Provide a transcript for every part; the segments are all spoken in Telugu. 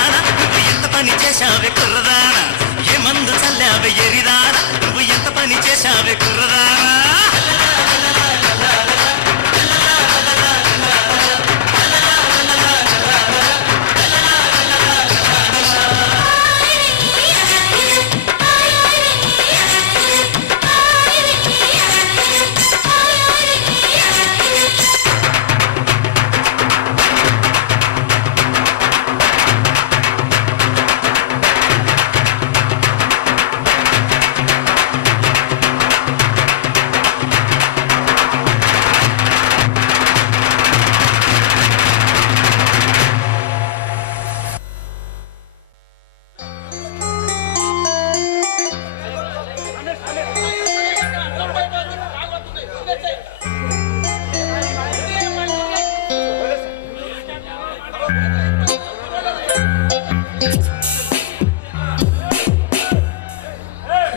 కుర్రదానా నువ్వు ఎంత పని చేశావే కుర్రదానా ఏ మందు చల్లావే ఎరిదానా నువ్వు ఎంత పని చేశావే కుర్రదానా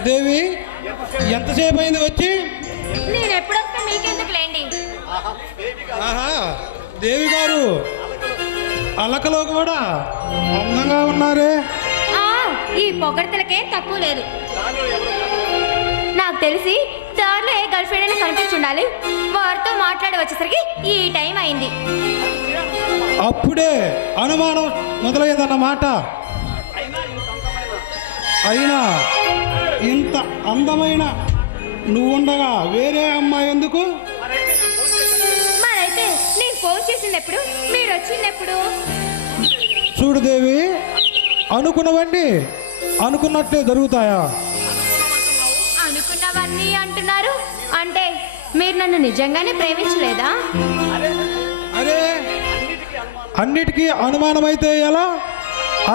దేవి ఎంతసేపు అయింది వచ్చి? నేను ఎప్పుడొస్తా మీకెందుకు లేండి. ఆహా, దేవి గారు అలకలో కూడా అందంగా ఉన్నారే. ఈ పొగడ్తలకే తక్కువ లేదు. నాకు తెలిసి దారిలో ఏ గర్ల్ ఫ్రెండ్ అయినా కనిపించుండాలి. వారితో మాట్లాడి వచ్చేసరికి ఈ టైం అయింది. అప్పుడే అనుమానం మొదలైందన్నమాట. అయినా ఇంత అందమైన నువ్వుండగా వేరే అమ్మాయి ఎందుకు? మరైతే నేను ఫోన్ చేసినప్పుడు మీరు వచ్చినప్పుడు. చూడు దేవి, అనుకున్నవన్నీ అనుకున్నట్టే జరుగుతాయా? అనుకున్నవన్నీ అంటున్నారు అంటే మీరు నన్ను నిజంగానే ప్రేమించలేదా? అరే, అన్నిటికీ అనుమానమైతే ఎలా?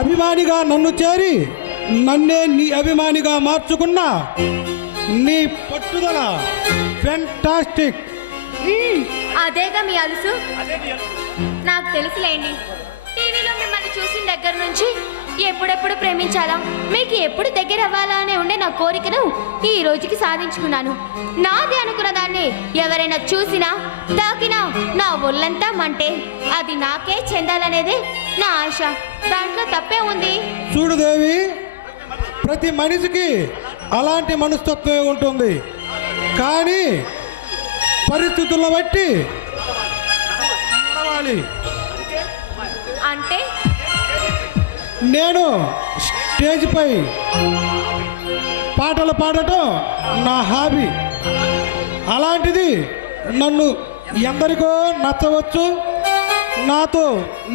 అభిమానిగా నన్ను చేరి నన్నే నీ అభిమానిగా మార్చుకున్నా నీ పట్టుదల ఫెంటాస్టిక్. అదేగా మీ అలుసు. నాకు తెలుసులేండి. టీవీలో మిమ్మల్ని చూసిన దగ్గర నుంచి ఎప్పుడెప్పుడు ప్రేమించాలా, మీకు ఎప్పుడు దగ్గర అవ్వాలా అనే ఉండే నా కోరికను ఈ రోజుకి సాధించుకున్నాను. నాది అనుకున్న దాన్ని ఎవరైనా చూసినా తాకినా నా ఒళ్ళంతా మంటే అది నాకే చెందాలనేదే నా ఆశ. దాంట్లో తప్పే ఉంది? చూడు దేవి, ప్రతి మనిషికి అలాంటి మనస్తత్వమే ఉంటుంది. కానీ పరిస్థితులను బట్టి నడవాలి. అంటే నేను స్టేజ్పై పాటలు పాడటం నా హాబీ. అలాంటిది నన్ను ఎందరికో నచ్చవచ్చు, నాతో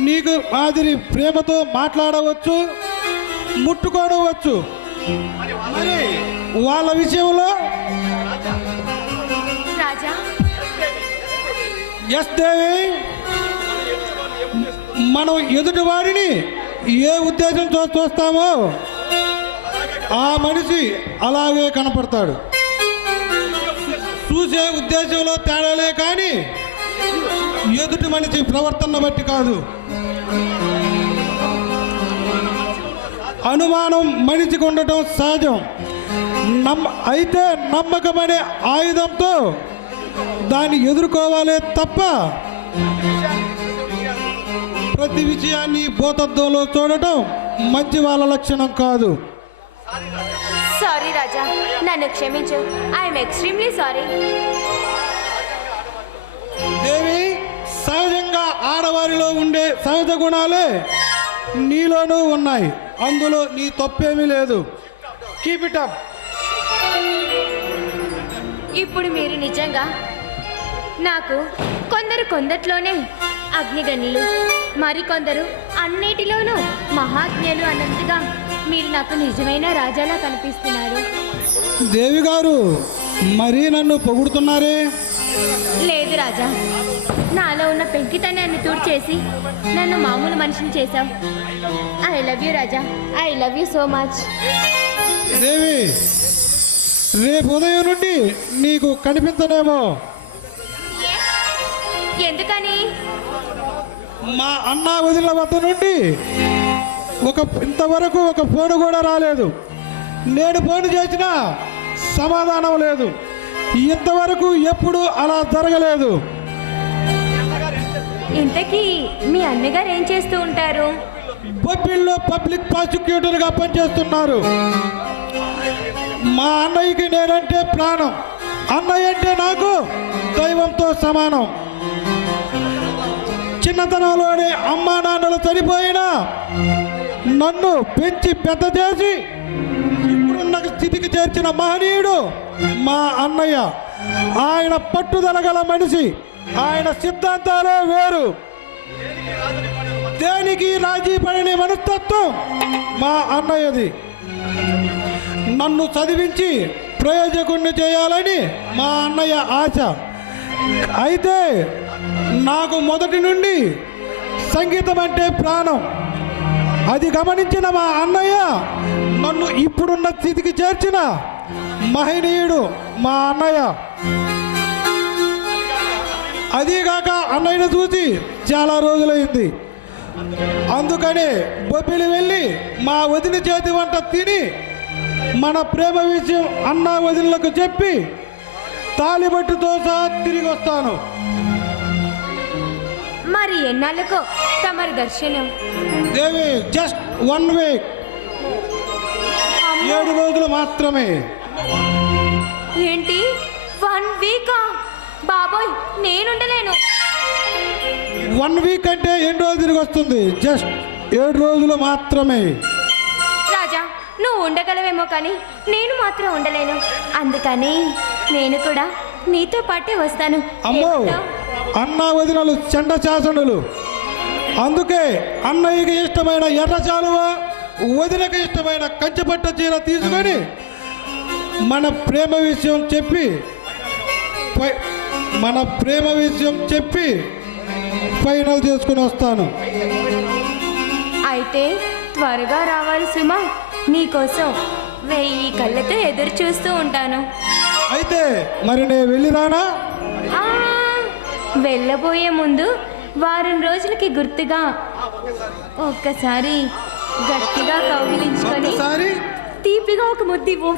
నీకు మాదిరి ప్రేమతో మాట్లాడవచ్చు, ముట్టుకోవచ్చు. మరి వాళ్ళ విషయంలో రాజా, ఎస్ దేవి, మనం ఎదుటి వారిని ఏ ఉద్దేశంతో చూస్తామో ఆ మనిషి అలాగే కనపడతాడు. చూసే ఉద్దేశంలో తేడాలే కానీ ఎదుటి మనిషి ప్రవర్తన బట్టి కాదు. అనుమానం మనిషికి ఉండటం సహజం. అయితే నమ్మకం అనే ఆయుధంతో దాన్ని ఎదుర్కోవాలే తప్ప ప్రతి విషయాన్ని భూతత్వంలో చూడటం మంచి వాళ్ళ లక్షణం కాదు. సారీ రాజా, నన్ను క్షమించు. I'm extremely sorry. దేవి, సహజంగా ఆడవారిలో ఉండే సహజ గుణాలే నీలోనూ ఉన్నాయి. అందులో నీ తప్పేమీ లేదు. Keep it up. ఇప్పుడు మీరు నిజంగా నాకు కొందరిలోనే అగ్నిగణులు, మరికొందరు అన్నిటిలోనూ మహాజ్ఞులు అన్నట్టుగా మీరు నాకు నిజమైన రాజాలా కనిపిస్తున్నారు. దేవి గారు, మరీ నన్ను పొగుడుతున్నారే? లేదు రాజా, నాలో ఉన్న పెంకితనాన్ని తుడిచేసి నన్ను మామూలు మనిషిని చేశావు. I love you Raja, I love you so much. Devi, రేపు ఉదయం నుండి నీకు కనిపించనేమో. ఎందుకని? మా అన్న వదిన వద్ద నుండి ఇంతవరకు ఒక ఫోన్ కూడా రాలేదు. నేను ఫోన్ చేసినా సమాధానం లేదు. ఇంతవరకు ఎప్పుడు అలా జరగలేదు. ఇంతకీ మీ అన్నగారు ఏం చేస్తూ ఉంటారు? బొబ్బిల్లో పబ్లిక్ ప్రాసిక్యూటర్గా పనిచేస్తున్నారు. మా అన్నయ్యకి నేనంటే ప్రాణం. అన్నయ్య అంటే నాకు దైవంతో సమానం. చిన్నతనంలోనే అమ్మా నాన్నలు చనిపోయినా నన్ను పెంచి పెద్ద చేసి ఇప్పుడున్న స్థితికి చేర్చిన మహనీయుడు మా అన్నయ్య. ఆయన పట్టుదల గల మనిషి. ఆయన సిద్ధాంతాలే వేరు. దేనికి రాజీ పడని మనస్తత్వం మా అన్నయ్యది. నన్ను చదివించి ప్రయోజకుణ్ణి చేయాలని మా అన్నయ్య ఆశ. అయితే నాకు మొదటి నుండి సంగీతం అంటే ప్రాణం. అది గమనించిన మా అన్నయ్య నన్ను ఇప్పుడున్న స్థితికి చేర్చిన మహనీయుడు మా అన్నయ్య. అదీగాక అన్నయ్యను చూసి చాలా రోజులైంది. అందుకని బొబ్బిలి వెళ్ళి మా వదిన చేతి వంట తిని మన ప్రేమ విషయం అన్న వదినలకు చెప్పి తాలిబట్టుతో సహా తిరిగి వస్తాను. మరి ఎన్నాళ్ళకో తమరి దర్శనం? దేవి, జస్ట్ 1 వీక్, 7 రోజులు మాత్రమే. ఏంటి 1 వీకా? బాబోయ్, నేనుండలేను. 1 వీక్ అంటే ఎన్ని రోజులు తిరిగి వస్తుంది? జస్ట్ 7 రోజులు మాత్రమే. రాజా, నువ్వు ఉండగలవేమో కానీ నేను మాత్రం ఉండలేను. అందుకని నేను కూడా నీతో పాటే వస్తాను. అమ్మో, అన్న వదినలు చెండ శాసనులు. అందుకే అన్నయ్యకి ఇష్టమైన ఎర్ర చాలువ, వదినకి ఇష్టమైన కంచెపట్ట చీర తీసుకొని మన ప్రేమ విషయం చెప్పి ఫైనల్ చేసుకుని వస్తాను. అయితే త్వరగా రావాలి సుమా. నీకోసం 1000 కళ్ళతో ఎదురు చూస్తూ ఉంటాను. అయితే మరి నేను వెళ్ళి రానా? వెళ్ళబోయే ముందు వారం రోజులకి గుర్తుగా ఒక్కసారి గట్టిగా కౌగిలించుకొని ఒకసారి తీపిగా ఒక ముద్దివ్వు.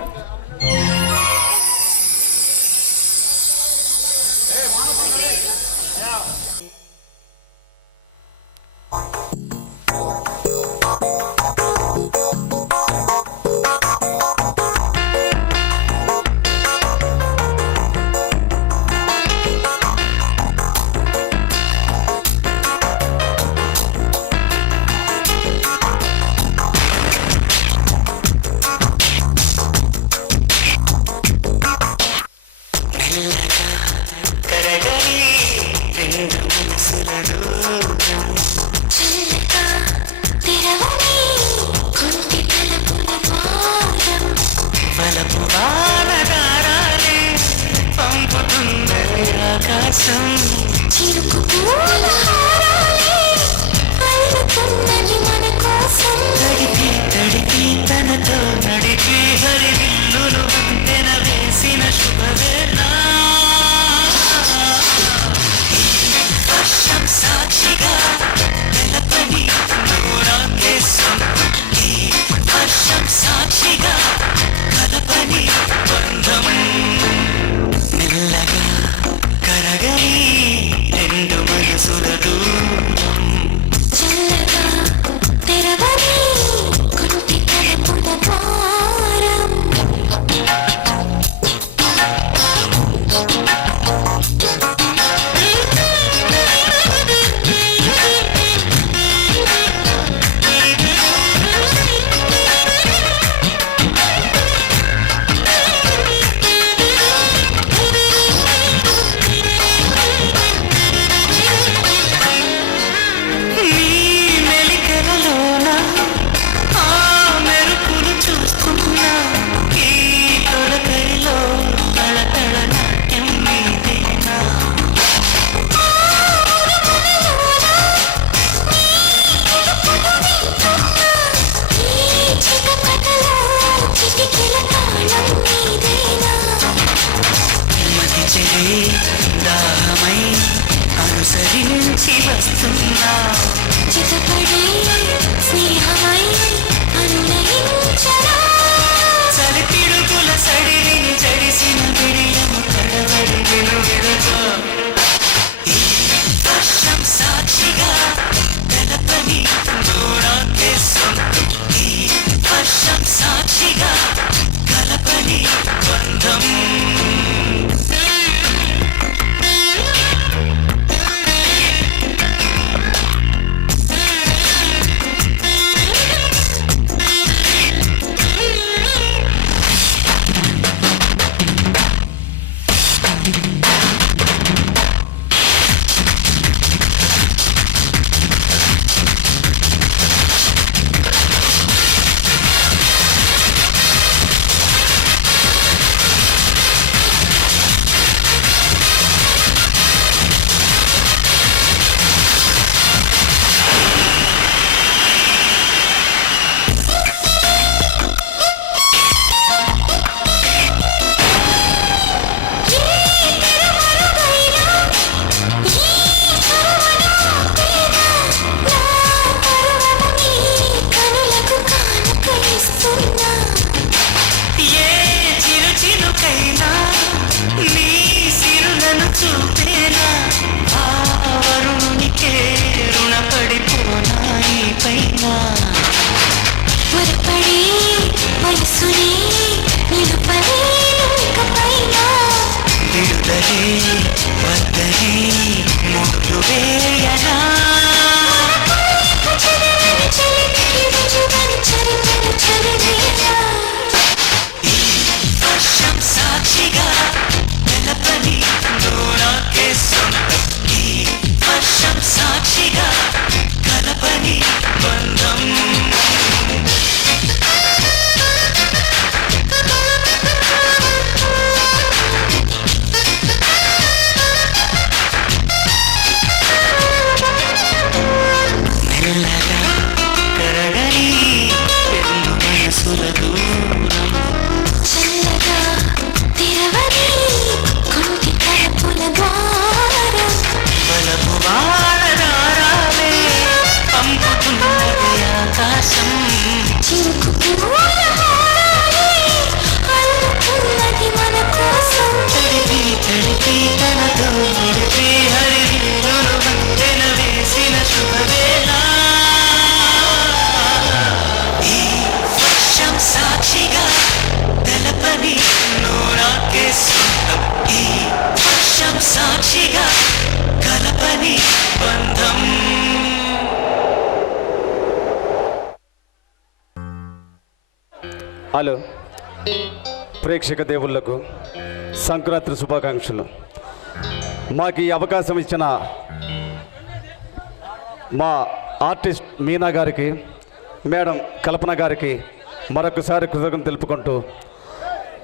చిరుకు పూల హారాలే అల్లుకున్నది మన కోసం. తడిపి తనతో నడిపి హరివిల్లులు వంతెన వేసిన శుభవేళ. వర్షం సాక్షిగా తెలపని నూరాకేశం. ఈ వర్షం సాక్షిగా కలపని బంధం. మెల్లగా కరగని 2 మనసుల దూరం. చల్లగా తెరవని కుంటి తలుపుల ద్వారం. దాహమై అనుసరించి వస్తున్నా. చితపడే స్నేహమై అనునయించరా. చలి పిడుగుల సడిని జడిసిన విడియము తడబడి నిలువెడగా. ఈ వర్షం సాక్షిగా తెలపని దూరాకేశం. వలలే వద్దరి ముట్లు వేయనా వర్షం సాక్షిగా తెలపని నాకే సొంతం ఈ వర్షం సాక్షిగా కలపని బంధం మెల్లగా కరగని పెన్ను మనసుల దూరం చల్లగా తెరవని కుంటి తలుపుల ద్వారం బలపు వాడదారాలే పంపుతున్నది ఆకాశం చిరుకు పూల హారాలే అల్లుతున్నది మన కోసం తడిపి తడిపి తనతో నిలిపి హరివిల్లును వంతెన వేసిన శుభవేళ ఈ వర్షం సాక్షిగా తెలపని నాకే సొంతం ఈ వర్షం సాక్షిగా కలపని బంధం హలో ప్రేక్షక దేవుళ్లకు సంక్రాంతి శుభాకాంక్షలు. మాకు ఈ అవకాశం ఇచ్చిన మా ఆర్టిస్ట్ మీనా గారికి, మేడం కల్పన గారికి మరొకసారి కృతజ్ఞతలు తెలుపుకుంటూ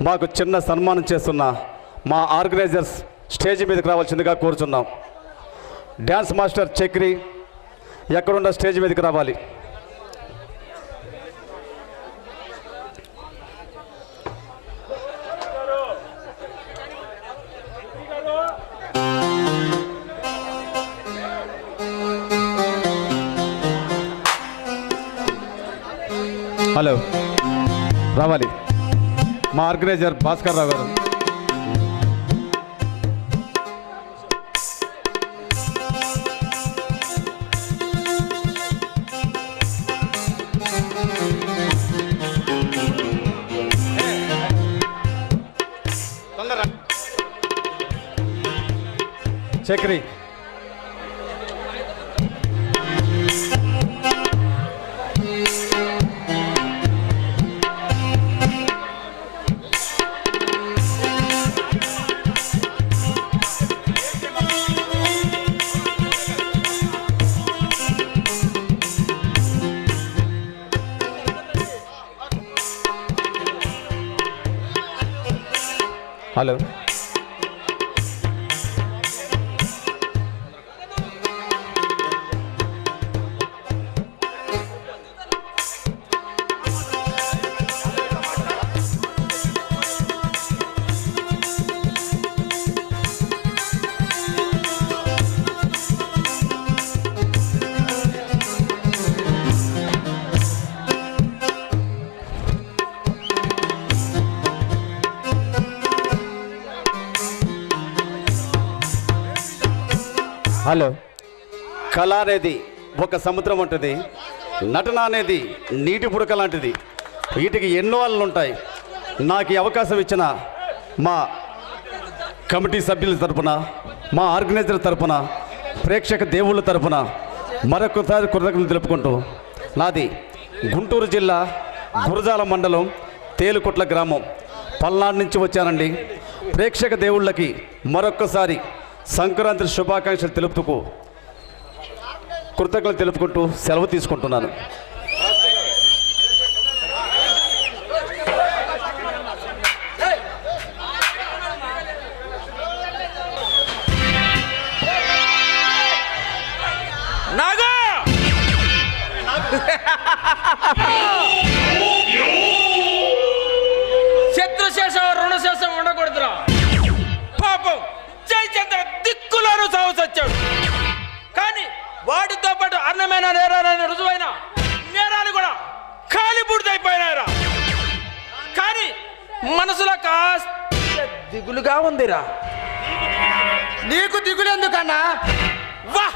మాకు చిన్న సన్మానం చేస్తున్న మా ఆర్గనైజర్స్ స్టేజ్ మీదకి రావాల్సిందిగా కోరుచున్నాం. డ్యాన్స్ మాస్టర్ చక్రి ఎక్కడున్న స్టేజ్ మీదకి రావాలి. హలో రావాలి. మా ఆర్గనైజర్ భాస్కర్ రావు గారు. చక్రి హలో హలో కళ అనేది ఒక సముద్రం ఉంటుంది, నటన అనేది నీటి పుడక లాంటిది. వీటికి ఎన్నో అలలు ఉంటాయి. నాకు ఈ అవకాశం ఇచ్చిన మా కమిటీ సభ్యుల తరపున, మా ఆర్గనైజర్ తరపున, ప్రేక్షక దేవుళ్ళ తరపున మరొకసారి కృతజ్ఞతలు తెలుపుకుంటూ, నాది గుంటూరు జిల్లా గురజాల మండలం తేలుకొట్ల గ్రామం పల్నాడు నుంచి వచ్చానండి. ప్రేక్షక దేవుళ్ళకి మరొక్కసారి సంక్రాంతి శుభాకాంక్షలు తెలుపుతూ కృతజ్ఞతలు తెలుపుకుంటూ సెలవు తీసుకుంటున్నాను. శత్రుశేషం రుణశేషం ఉండకూడదురా. పాపం జయచంద్ర దిక్కులను సావసొచ్చాడు. కానీ వాటితో పాటు అన్నమైన నేరాలని రుజువైన నేరాలు కూడా కాలిబూడిదైపోయినాయిరా. కానీ మనసులో కాస్త దిగులుగా ఉందిరా. నీకు దిగులెందుకన్నా? వా,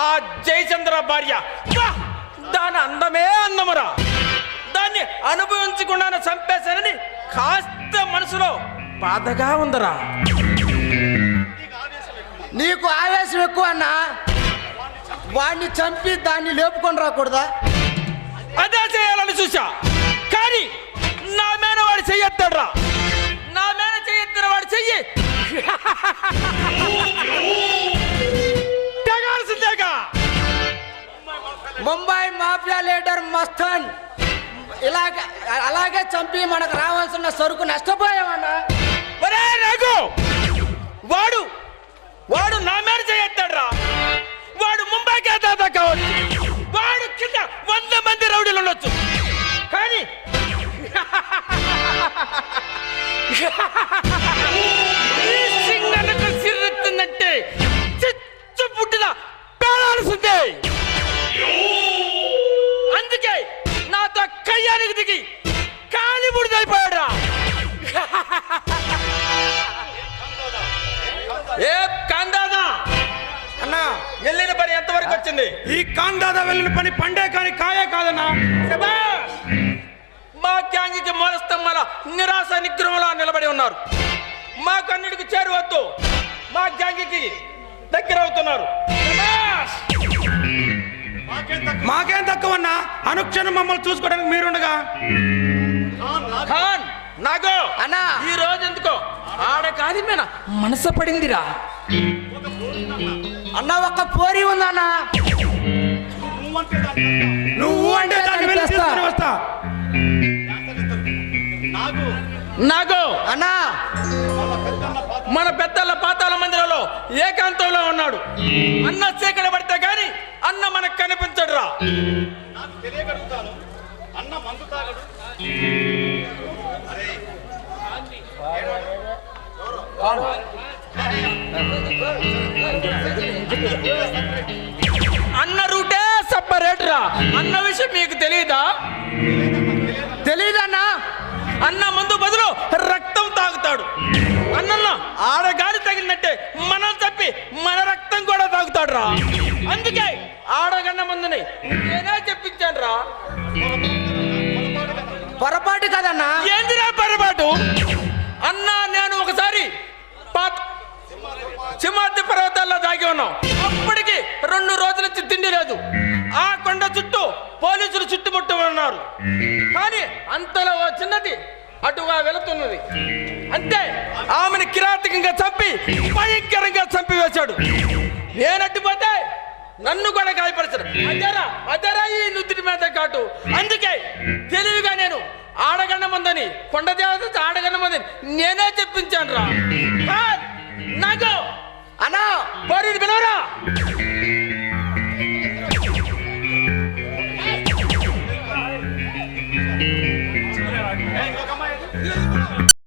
ఆ జయచంద్ర భార్య వా, దాని అందమే అందమురా. దాన్ని అనుభవించకుండా చంపేశానని కాస్త మనసులో బాధగా ఉందరా. నీకు ఆవేశం ఎక్కువ అన్నా. వాడిని చంపి దాన్ని లేపుకొని రాకూడదా? అదే చేయాలని చూసా, కానీ నా మీద వాడు చెయ్యొద్దాడు రా. నా మీద చెయ్యొద్దిన వాడు చెయ్యి తెగాల్సిందేగా. ముంబై మాఫియా లీడర్ మస్తాన్ అలాగే చంపి మనకు రావాల్సిన సరుకు నష్టపోయామన్నా. ఒరే రఘు, వాడు నా మీద చెయ్యొద్దాడు రా. వాడు ముంబైకే దాదా కావచ్చు. వాడు కింద 100 మంది రౌడీలు ఉండొచ్చు, కానీ ఈ సింగనకు సిర్రెత్తుందంటే చిచ్చు పుట్టిన పేరాల్సిందే. అందుకే నాతో కయ్యానికి దిగి కాలిబుడిదైపోయాడు రా. ఏ కాందాదా అన్నా వెళ్ళిన పని ఎంతవరకు వచ్చింది? ఈ కాందాదా వెళ్ళిన పని పండే కానీ కాయే కాదన్నా. శభాష్! మా గ్యాంగ్కి మూలస్తంభాల నిరాశ నిగ్రహంలా నిలబడి ఉన్నారు. మా కన్నిటికి చేరువద్దు, మా గ్యాంగ్కి దగ్గర అవుతున్నారు. శభాష్! మాకేం తక్కువన్నా, అనుక్షణం మమ్మల్ని చూసుకోవడానికి మీరుండగా. ఖాన్ నాగో అన్నా. ఈ రోజు ఎందుకో ఆడ కాది మీద మనసు పడిందిరా. అన్న ఒక్క పోరి ఉందన్నా. నువ్వు అంటే దాన్ని వెళ్ళి తీసుకొని వస్తా. నాగో అన్నా మన పెద్దల పాతాల మందిరంలో ఏకాంతంలో ఉన్నాడు. అన్న చీకటి పడితే గాని అన్న మనకు కనిపించడు రా. అన్న రూటే సపరేట్ రా. అన్న విషయం మీకు తెలియదా? తెలీదన్నా. అన్న మందు బదులు రక్తం తాగుతాడు. అన్న ఆడగాలి తగిలినట్టే మనం తప్పి మన రక్తం కూడా తాగుతాడు రా. అందుకే ఆడగన్న మందుని నేనే చెప్పించాను రా. పొరపాటు కదన్నా. ఏందిరా పొరపాటు? అన్న నేను ఒకసారి సింహాద్రి పర్వతాల్లో దాగి ఉన్నాం. అప్పటికి 2 రోజుల నుంచి తిండి లేదు. ఆ కొండ చుట్టూ పోలీసులు చుట్టుముట్టు ఉన్నారు. కానీ అంతలో ఓ చిన్నది అటుగా వెళుతున్నది. అంతే ఆమెను కిరాతకంగా చంపి భయంకరంగా చంపివేశాడు. నేనట్టుపోతే నన్ను కూడా గాయపరిచాడు. అదరా ఈ నుదుటి మీద కాటు. అందుకే తెలివిగా నేను ఆడగన్న మందని కొండ దేవత ఆడగన్న మందని నేనే చెప్పించాను రా. నాకు అన్నా పోరీని పిలవరా.